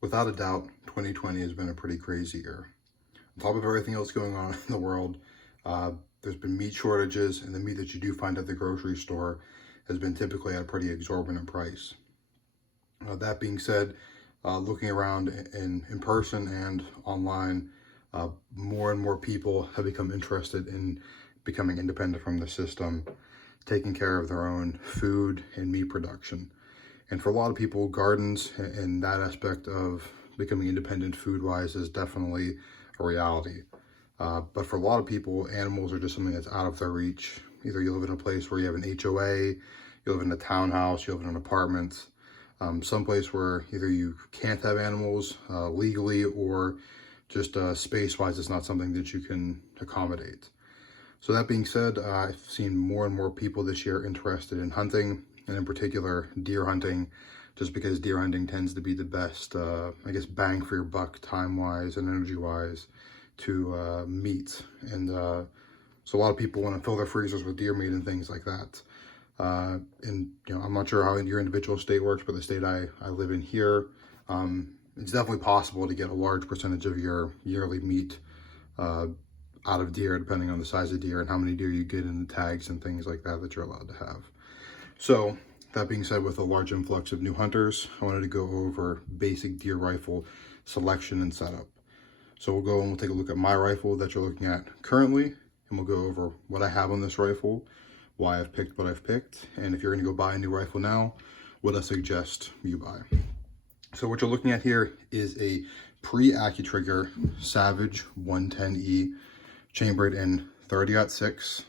Without a doubt, 2020 has been a pretty crazy year. On top of everything else going on in the world, uh, there's been meat shortages, and the meat that you do find at the grocery store has been typically at a pretty exorbitant price. That being said, looking around in person and online, more and more people have become interested in becoming independent from the system, taking care of their own food and meat production. And for a lot of people, gardens and that aspect of becoming independent food-wise is definitely a reality. But for a lot of people, animals are just something that's out of their reach. Either you live in a place where you have an HOA, you live in a townhouse, you live in an apartment, someplace where either you can't have animals legally, or just space-wise, it's not something that you can accommodate. So that being said, I've seen more and more people this year interested in hunting, and in particular deer hunting, just because deer hunting tends to be the best, bang for your buck, time-wise and energy-wise, to meat. And so a lot of people want to fill their freezers with deer meat and things like that. And I'm not sure how your individual state works, but the state I live in here, it's definitely possible to get a large percentage of your yearly meat out of deer, depending on the size of deer and how many deer you get in the tags and things like that you're allowed to have. So that being said, with a large influx of new hunters, I wanted to go over basic deer rifle selection and setup. So we'll go and we'll take a look at my rifle that you're looking at currently, and we'll go over what I have on this rifle, why I've picked what I've picked, and if you're going to go buy a new rifle now, what I suggest you buy. So what you're looking at here is a pre-AccuTrigger Savage 110E, chambered in 30-06.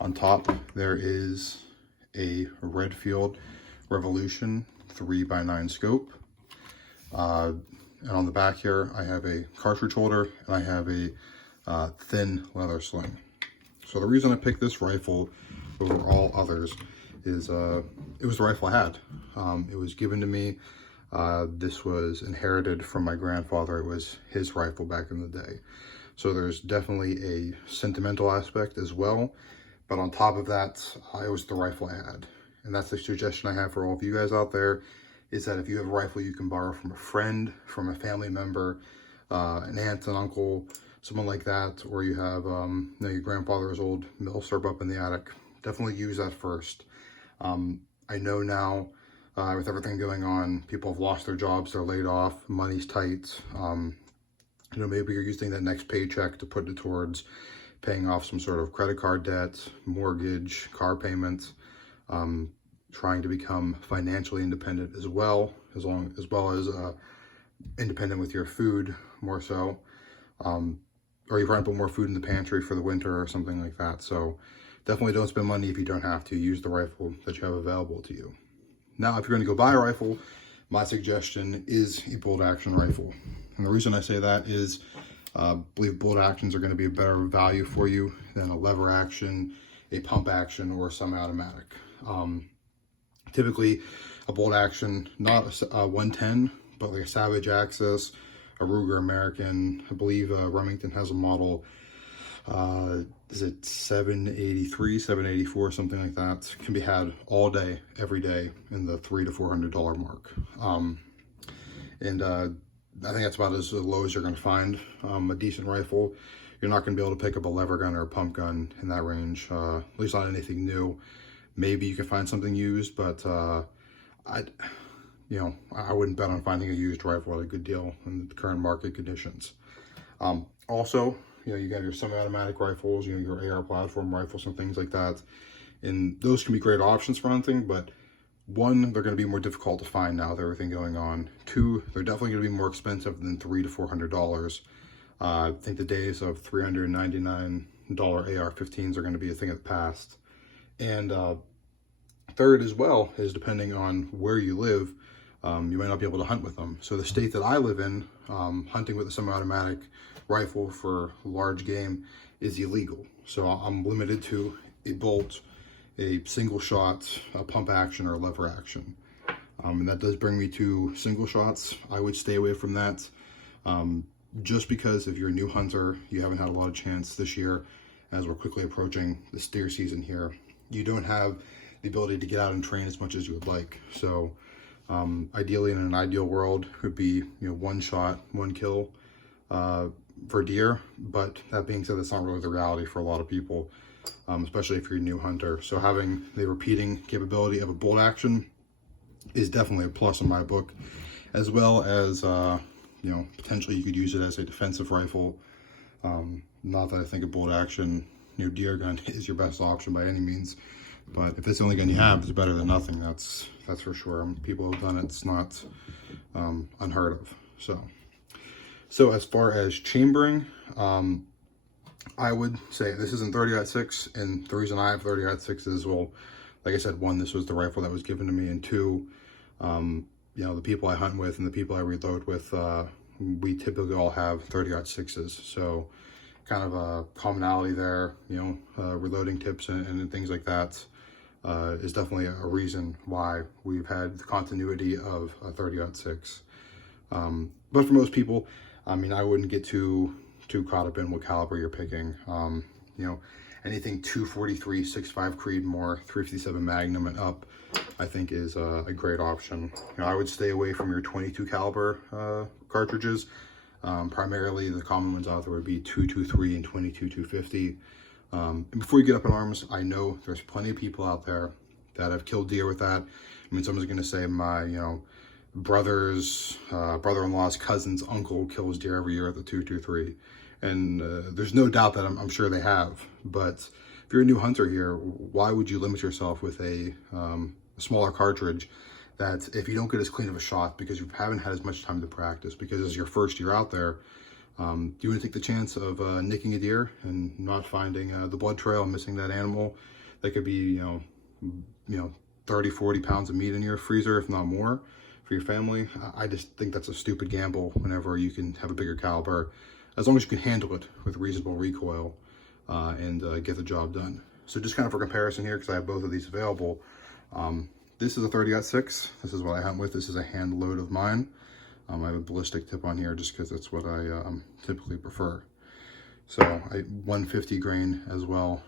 On top, there is a Redfield Revolution 3x9 scope. And on the back here, I have a cartridge holder, and I have a thin leather sling. So the reason I picked this rifle over all others is it was the rifle I had. It was given to me. This was inherited from my grandfather. It was his rifle back in the day. So there's definitely a sentimental aspect as well. But on top of that, it was the rifle I had. And that's the suggestion I have for all of you guys out there, is that if you have a rifle you can borrow from a friend, from a family member, an aunt, an uncle, someone like that, or you have your grandfather's old milsurp up in the attic, definitely use that first. I know now, with everything going on, people have lost their jobs, they're laid off, money's tight. Maybe you're using that next paycheck to put it towards paying off some sort of credit card debt, mortgage, car payments, trying to become financially independent as well as independent with your food more so. Or you're trying to put more food in the pantry for the winter or something like that. So definitely don't spend money if you don't have to. Use the rifle that you have available to you. Now, if you're going to go buy a rifle, my suggestion is a bolt action rifle. And the reason I say that is I believe bolt actions are going to be a better value for you than a lever action, a pump action, or a semi-automatic. Typically, a bolt action, not a 110, but like a Savage Access, a Ruger American. I believe Remington has a model, is it 783, 784, something like that. Can be had all day, every day, in the $300 to $400 mark. I think that's about as low as you're going to find a decent rifle. You're not going to be able to pick up a lever gun or a pump gun in that range, at least not anything new. Maybe you can find something used, but I wouldn't bet on finding a used rifle at a good deal in the current market conditions. Also, you got your semi-automatic rifles, your AR platform rifles and things like that. And those can be great options for hunting, but one, they're going to be more difficult to find now with everything going on. Two, they're definitely going to be more expensive than $300 to $400. I think the days of $399 AR-15s are going to be a thing of the past. And third as well is, depending on where you live, you might not be able to hunt with them. So the state that I live in, hunting with a semi-automatic rifle for large game is illegal. So I'm limited to a bolt, a single shot, a pump action, or a lever action. And that does bring me to single shots. I would stay away from that, just because if you're a new hunter, you haven't had a lot of chance this year, as we're quickly approaching the steer season here. You don't have the ability to get out and train as much as you would like. So Ideally, in an ideal world, would be, one shot, one kill for deer. But that being said, that's not really the reality for a lot of people, especially if you're a new hunter. So having the repeating capability of a bolt action is definitely a plus in my book, as well as potentially you could use it as a defensive rifle. Not that I think a bolt action deer gun is your best option by any means, but if it's the only gun you have, it's better than nothing. That's for sure. People have done it. It's not unheard of. So as far as chambering, I would say this isn't 30-06, and the reason I have 30-06 is, well, like I said, one, this was the rifle that was given to me, and two, the people I hunt with and the people I reload with, we typically all have 30-06s. So kind of a commonality there, reloading tips and things like that is definitely a reason why we've had the continuity of a 30-06. But for most people, I mean, I wouldn't get too caught up in what caliber you're picking. Anything 243, 6.5 Creedmoor, 357 Magnum and up, I think is a great option. I would stay away from your 22 caliber cartridges. Primarily, the common ones out there would be 223 and 22 250. And before you get up in arms, I know there's plenty of people out there that have killed deer with that. I mean, someone's going to say my, brother's, brother-in-law's cousin's uncle kills deer every year at the 223. And there's no doubt that I'm sure they have. But if you're a new hunter here, why would you limit yourself with a smaller cartridge that if you don't get as clean of a shot because you haven't had as much time to practice, because it's your first year out there, do you want to take the chance of nicking a deer and not finding the blood trail and missing that animal that could be, 30, 40 pounds of meat in your freezer, if not more, for your family? I just think that's a stupid gamble whenever you can have a bigger caliber, as long as you can handle it with reasonable recoil and get the job done. So just kind of for comparison here, because I have both of these available, this is a 30-06. This is what I hunt with. This is a hand load of mine. I have a ballistic tip on here just because that's what I typically prefer. So 150 grain as well.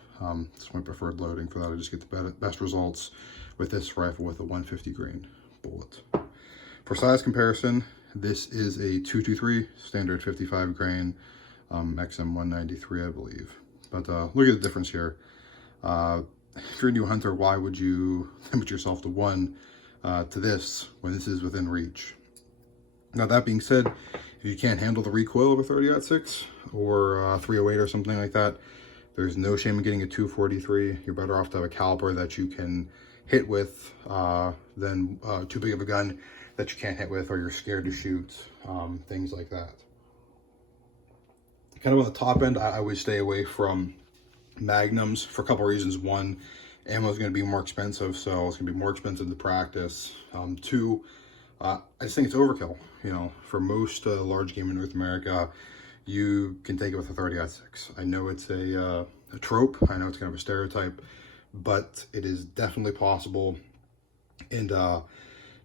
It's my preferred loading for that. I just get the best results with this rifle with a 150 grain bullet. For size comparison, this is a 223 standard 55 grain XM 193, I believe. But look at the difference here. If you're a new hunter, why would you limit yourself to one to this when this is within reach? Now, that being said, if you can't handle the recoil of a 30-06 or 308 or something like that, there's no shame in getting a 243. You're better off to have a caliber that you can hit with than too big of a gun that you can't hit with, or you're scared to shoot, things like that. Kind of on the top end, I would stay away from magnums for a couple of reasons. One, ammo is going to be more expensive, so it's going to be more expensive to practice. Two, I just think it's overkill. For most large game in North America, you can take it with a 30-06. I know it's a trope. I know it's kind of a stereotype, but it is definitely possible and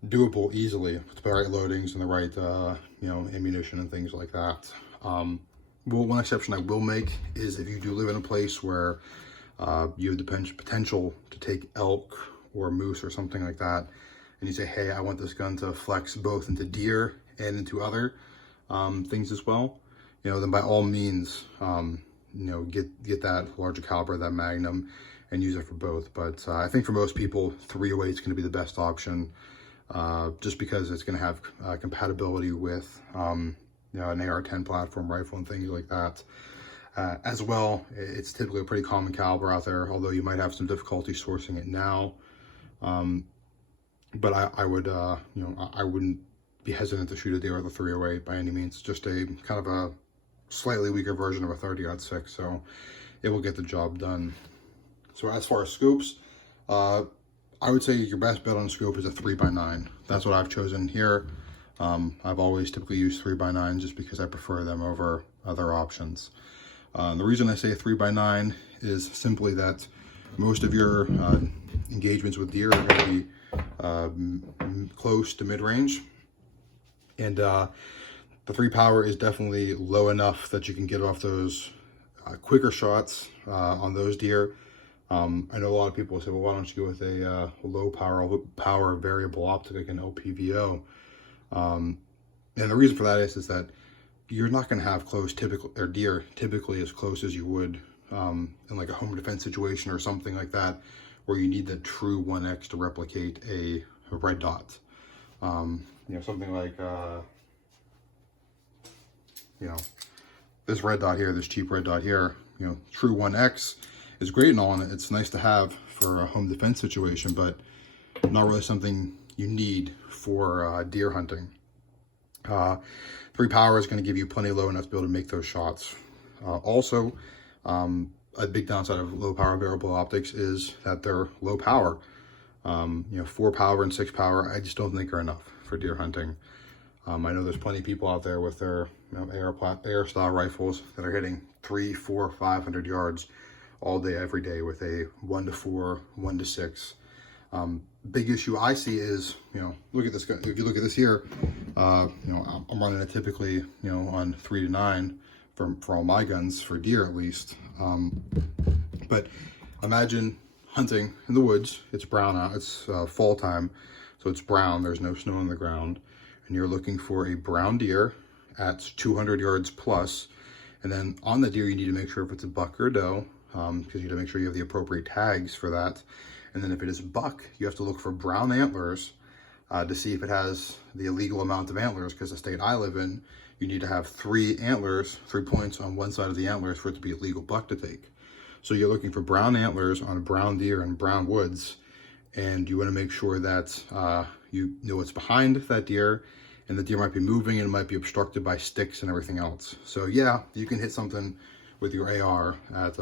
doable easily with the right loadings and the right ammunition and things like that. Well, one exception I will make is if you do live in a place where you have the potential to take elk or moose or something like that, and you say, hey, I want this gun to flex both into deer and into other things as well, then by all means, get that larger caliber, that Magnum, and use it for both. But I think for most people, 308 is going to be the best option, just because it's going to have compatibility with an AR-10 platform rifle and things like that. As well, it's typically a pretty common caliber out there, although you might have some difficulty sourcing it now. But I would, I wouldn't be hesitant to shoot a deer with a 308 by any means. Just a kind of a slightly weaker version of a 30-06, so it will get the job done. So as far as scopes, I would say your best bet on scope is a 3x9. That's what I've chosen here. I've always typically used 3x9 just because I prefer them over other options. The reason I say 3x9 is simply that most of your engagements with deer are going to be close to mid-range, and the 3 power is definitely low enough that you can get off those quicker shots on those deer I know a lot of people say, well, why don't you go with a low power variable optic like an LPVO? And the reason for that is that you're not going to have deer typically as close as you would in like a home defense situation or something like that, where you need the true 1x to replicate a red dot. Something like this red dot here, this cheap red dot here, true 1x is great and all, and it's nice to have for a home defense situation, but not really something you need for deer hunting. 3 power is going to give you plenty low enough to be able to make those shots. Also, a big downside of low power variable optics is that they're low power. 4 power and 6 power, I just don't think are enough for deer hunting. I know there's plenty of people out there with their air style rifles that are hitting 300, 400, 500 yards all day, every day with a 1 to 4, 1 to 6. Big issue I see is, look at this guy. If you look at this here, I'm running it typically, on 3 to 9 for all my guns, for deer at least. But imagine hunting in the woods. It's brown out. It's fall time, so it's brown. There's no snow on the ground, and you're looking for a brown deer at 200 yards plus. And then on the deer, you need to make sure if it's a buck or a doe, because you need to make sure you have the appropriate tags for that. And then if it is a buck, you have to look for brown antlers to see if it has the illegal amount of antlers, because the state I live in, you need to have 3 antlers, 3 points on one side of the antlers for it to be a legal buck to take. So you're looking for brown antlers on a brown deer in brown woods, and you want to make sure that you know what's behind that deer, and the deer might be moving and it might be obstructed by sticks and everything else. So yeah, you can hit something with your AR at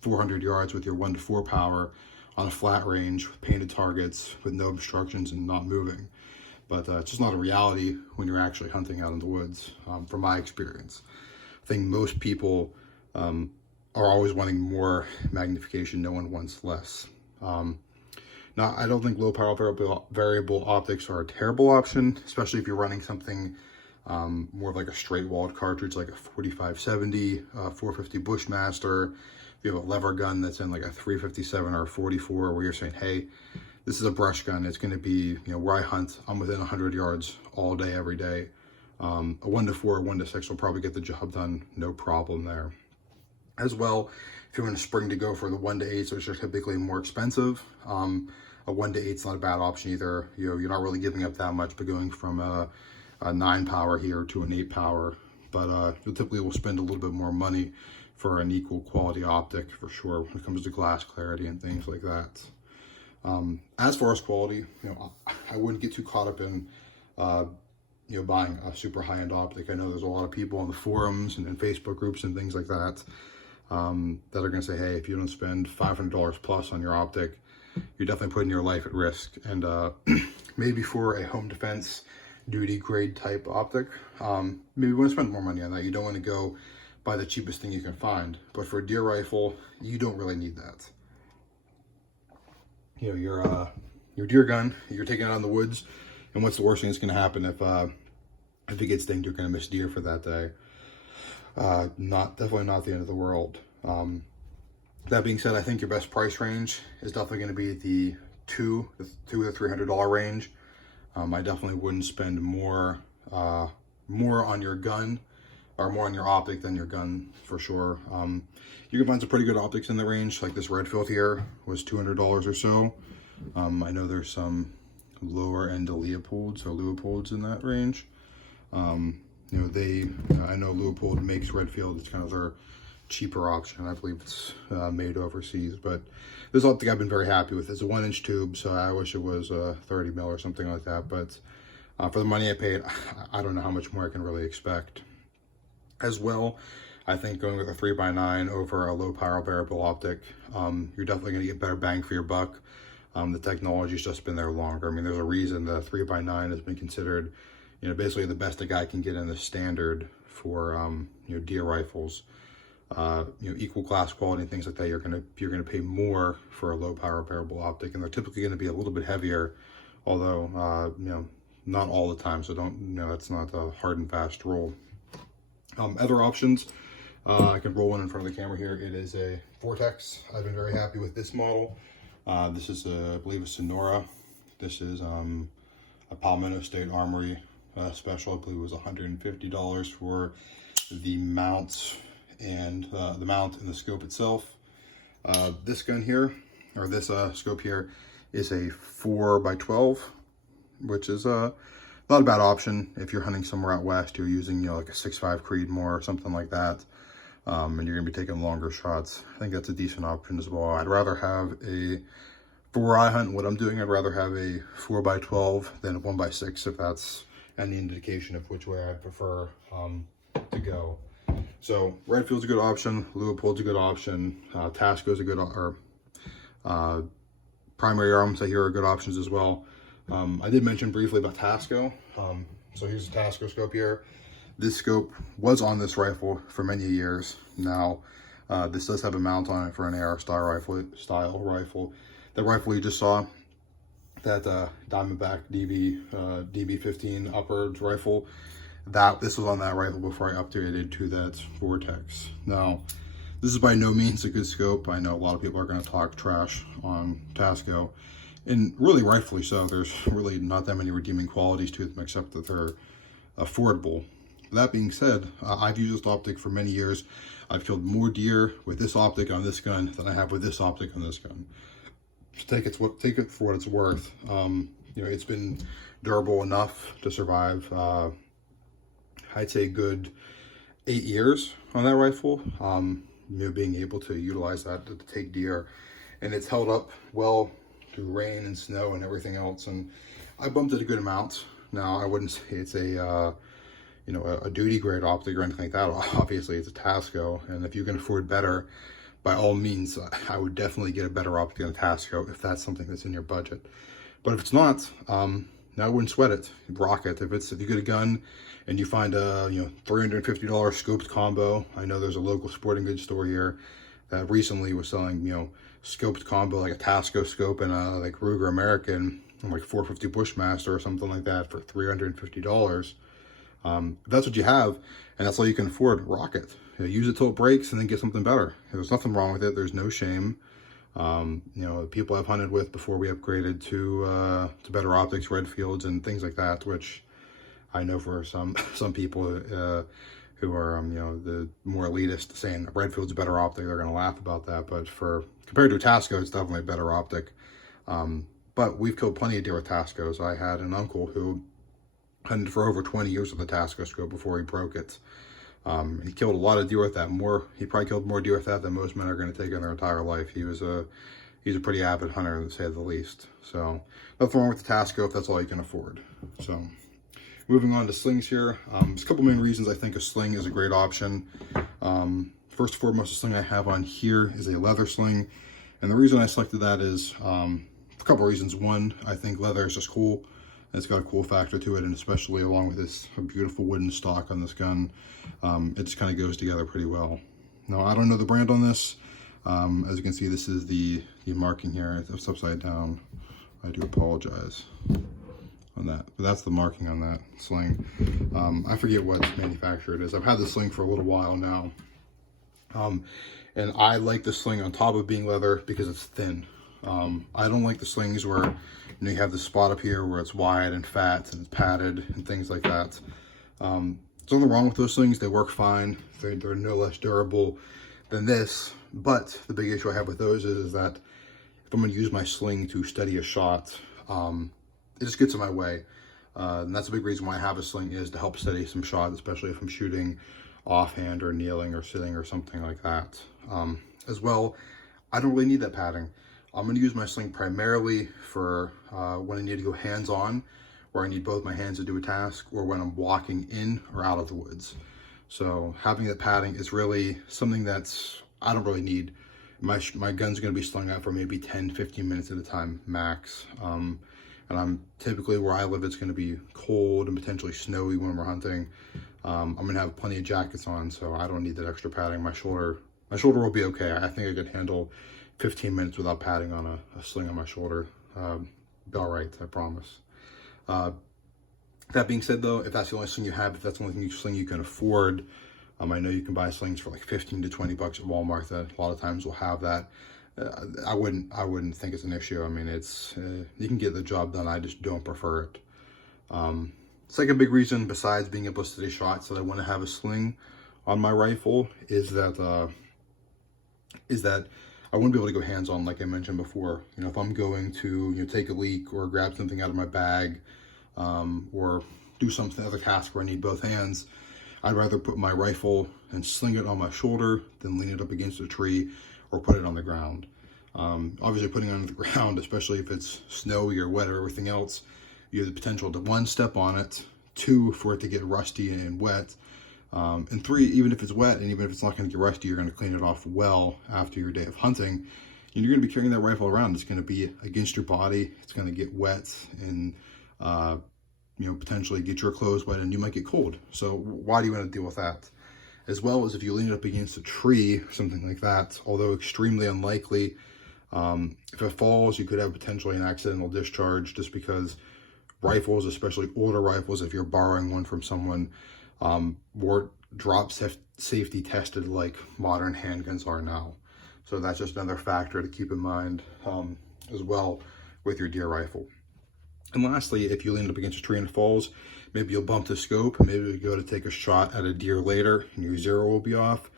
400 yards with your 1 to 4 power on a flat range with painted targets with no obstructions and not moving. But it's just not a reality when you're actually hunting out in the woods, from my experience. I think most people are always wanting more magnification. No one wants less. Now, I don't think low power variable optics are a terrible option, especially if you're running something more of like a straight walled cartridge, like a 4570, 450 Bushmaster. If you have a lever gun that's in like a 357 or a 44, where you're saying, hey, this is a brush gun. It's going to be, where I hunt, I'm within 100 yards all day, every day. A 1 to 4, 1 to 6 will probably get the job done, no problem there. As well, if you're in a spring to go for the 1 to 8, which are typically more expensive, a 1 to 8 is not a bad option either. You're not really giving up that much, but going from a 9 power here to an 8 power. But you typically will spend a little bit more money for an equal quality optic, for sure, when it comes to glass clarity and things like that. As far as quality, I wouldn't get too caught up in buying a super high-end optic. I know there's a lot of people on the forums and in Facebook groups and things like that that are going to say, hey, if you don't spend $500 plus on your optic, you're definitely putting your life at risk. And maybe for a home defense duty grade type optic, maybe you want to spend more money on that. You don't want to go buy the cheapest thing you can find. But for a deer rifle, you don't really need that. Your deer gun, you're taking it out in the woods, and what's the worst thing that's going to happen if it gets dinged? You're going to miss deer for that day. Definitely not the end of the world. That being said, I think your best price range is definitely going to be the $200 to $300 range. I definitely wouldn't spend more on your gun or more on your optic than your gun, for sure. You can find some pretty good optics in the range, like this Redfield here was $200 or so. I know there's some lower end Leopolds in that range. I know Leupold makes Redfield. It's kind of their cheaper option. I believe it's made overseas, but this optic I've been very happy with. It's a 1-inch tube, so I wish it was 30 mil or something like that. But for the money I paid, I don't know how much more I can really expect. As well, I think going with a 3x9 over a low power variable optic, you're definitely going to get better bang for your buck. The technology's just been there longer. I mean, there's a reason the 3x9 has been considered, basically the best a guy can get in the standard for, deer rifles. Equal glass quality and things like that. You're gonna pay more for a low power variable optic, and they're typically going to be a little bit heavier, although not all the time. So don't, that's not a hard and fast rule. Other options, I can roll one in front of the camera here. It is a Vortex. I've been very happy with this model. This is, I believe, a Sonora. This is a Palmetto State Armory special. I believe it was $150 for the mount and the scope itself. This gun here, or this scope here, is a 4x12, which is not a bad option if you're hunting somewhere out west. You're using, you know, like a 6.5 Creedmoor or something like that, and you're gonna be taking longer shots. I think that's a decent option as well. I'd rather have for where I hunt, what I'm doing, I'd rather have a 4x12 than a 1x6, if that's any indication of which way I prefer to go. So Redfield's a good option, Leupold's a good option, Tasco's a good, Primary Arms I hear are good options as well. I did mention briefly about Tasco. So here's a Tasco scope here. This scope was on this rifle for many years. Now, this does have a mount on it for an AR style rifle. The rifle you just saw, that Diamondback DB15 upwards rifle, this was on that rifle before I upgraded to that Vortex. Now, this is by no means a good scope. I know a lot of people are going to talk trash on Tasco, and really rightfully so. There's really not that many redeeming qualities to them except that they're affordable. That being said, I've used this optic for many years. I've killed more deer with this optic on this gun than I have with this optic on this gun. Take it for what it's worth. You know, it's been durable enough to survive, I'd say, good 8 years on that rifle. You know, being able to utilize that to take deer, and it's held up well through rain and snow and everything else. And I bumped it a good amount. Now, I wouldn't say it's a you know, a duty grade optic or anything like that. Obviously, it's a Tasco, and if you can afford better, by all means, I would definitely get a better optic than a Tasco if that's something that's in your budget. But if it's not, I wouldn't sweat it. Rock it. If you get a gun and you find a, you know, $350 scoped combo. I know there's a local sporting goods store here that recently was selling, you know, scoped combo, like a Tasco scope and a like Ruger American, and like 450 Bushmaster or something like that for $350. If that's what you have and that's all you can afford, rock it. You know, use it till it breaks and then get something better. There's nothing wrong with it. There's no shame. You know, people I've hunted with before we upgraded to better optics, Redfields and things like that, which I know for some people who are, you know, the more elitist, saying Redfield's a better optic, they're going to laugh about that. But compared to a Tasco, it's definitely a better optic. But we've killed plenty of deer with Tascos. I had an uncle who hunted for over 20 years with a Tasco scope before he broke it. He killed a lot of deer with that. He probably killed more deer with that than most men are going to take in their entire life. He's a pretty avid hunter, to say the least. So nothing wrong with the Tasco if that's all you can afford. So moving on to slings here. There's a couple main reasons I think a sling is a great option. First and foremost, the sling I have on here is a leather sling. And the reason I selected that is a couple reasons. One, I think leather is just cool. It's got a cool factor to it, and especially along with this beautiful wooden stock on this gun, it just kind of goes together pretty well. Now, I don't know the brand on this. As you can see, this is the marking here. It's upside down. I do apologize on that, but that's the marking on that sling. I forget what manufacturer it is. I've had this sling for a little while now, and I like the sling on top of being leather because it's thin. I don't like the slings where, you know, you have the spot up here where it's wide and fat and it's padded and things like that. There's nothing wrong with those slings. They work fine. They're no less durable than this. But the big issue I have with those is that if I'm going to use my sling to steady a shot, it just gets in my way. And that's a big reason why I have a sling, is to help steady some shots, especially if I'm shooting offhand or kneeling or sitting or something like that. As well, I don't really need that padding. I'm going to use my sling primarily for when I need to go hands-on, where I need both my hands to do a task, or when I'm walking in or out of the woods. So having that padding is really something that's, I don't really need. My gun's going to be slung out for maybe 10-15 minutes at a time max. And I'm typically, where I live, it's going to be cold and potentially snowy when we're hunting. I'm going to have plenty of jackets on, so I don't need that extra padding. My shoulder will be okay. I think I could handle 15 minutes without padding on a sling on my shoulder. Be all right, I promise. That being said, though, if that's the only sling you have, if that's the only sling you can afford, I know you can buy slings for like 15 to 20 bucks at Walmart that a lot of times will have that. I wouldn't think it's an issue. I mean, it's you can get the job done. I just don't prefer it. Second big reason, besides being able to stay shots, that I want to have a sling on my rifle is that I wouldn't be able to go hands-on like I mentioned before. You know, if I'm going to take a leak or grab something out of my bag, or do something other task where I need both hands, I'd rather put my rifle and sling it on my shoulder than lean it up against a tree or put it on the ground. Obviously putting it on the ground, especially if it's snowy or wet or everything else, you have the potential to 1, step on it, 2, for it to get rusty and wet, and 3, even if it's wet and even if it's not going to get rusty, you're going to clean it off well after your day of hunting. And you're going to be carrying that rifle around. It's going to be against your body. It's going to get wet and potentially get your clothes wet, and you might get cold. So why do you want to deal with that? As well as if you lean it up against a tree or something like that, although extremely unlikely, if it falls, you could have potentially an accidental discharge, just because rifles, especially older rifles, if you're borrowing one from someone, weren't drop safety tested like modern handguns are now. So that's just another factor to keep in mind as well with your deer rifle. And lastly, if you lean up against a tree and it falls, maybe you'll bump the scope, maybe you'll go to take a shot at a deer later and your zero will be off,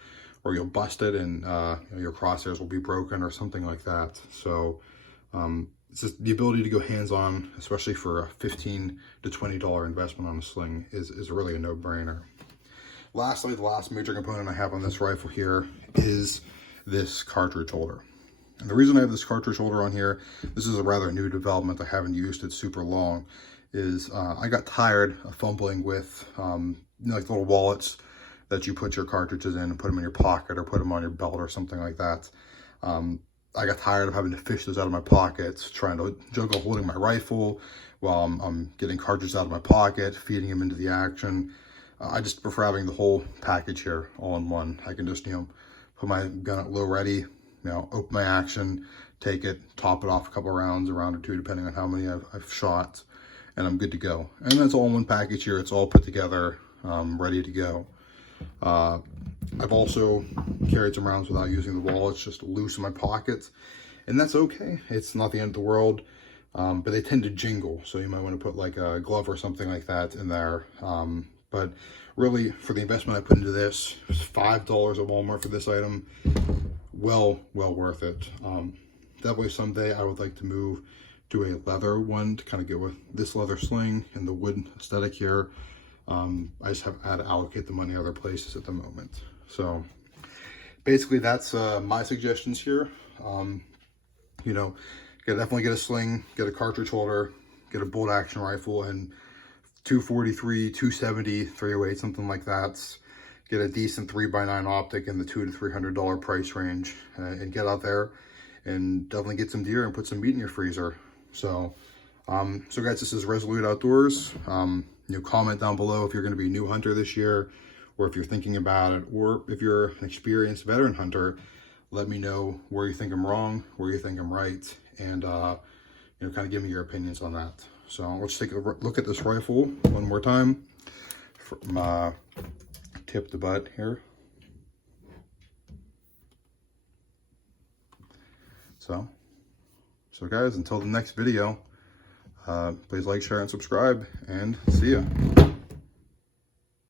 or you'll bust it and your crosshairs will be broken or something like that. So it's just the ability to go hands-on, especially for a $15 to $20 investment on a sling, is really a no-brainer. Lastly, the last major component I have on this rifle here is this cartridge holder. And the reason I have this cartridge holder on here, this is a rather new development, I haven't used it super long, is I got tired of fumbling with like little wallets that you put your cartridges in and put them in your pocket or put them on your belt or something like that. I got tired of having to fish those out of my pockets, trying to juggle holding my rifle while I'm getting cartridges out of my pocket, feeding them into the action. I just prefer having the whole package here all in one. I can just, put my gun at low ready, open my action, take it, top it off a couple rounds, a round or two, depending on how many I've shot, and I'm good to go. And that's all in one package here. It's all put together, ready to go. I've also carried some rounds without using the wallets, just loose in my pockets, and that's okay. It's not the end of the world, but they tend to jingle, so you might want to put like a glove or something like that in there. But really, for the investment I put into this, it was $5 at Walmart for this item. Well worth it. Definitely someday I would like to move to a leather one to kind of go with this leather sling and the wood aesthetic here. I just have had to allocate the money other places at the moment. So basically that's my suggestions here. Definitely get a sling, get a cartridge holder, get a bolt action rifle, and 243, 270, 308, something like that. Get a decent 3x9 optic in the $200 to $300 price range, and get out there and definitely get some deer and put some meat in your freezer. So guys, this is Resolute Outdoors. Comment down below if you're going to be a new hunter this year, or if you're thinking about it, or if you're an experienced veteran hunter. Let me know where you think I'm wrong, where you think I'm right, and kind of give me your opinions on that. So let's take a look at this rifle one more time from tip to butt here. So guys, until the next video, please like, share, and subscribe, and see ya.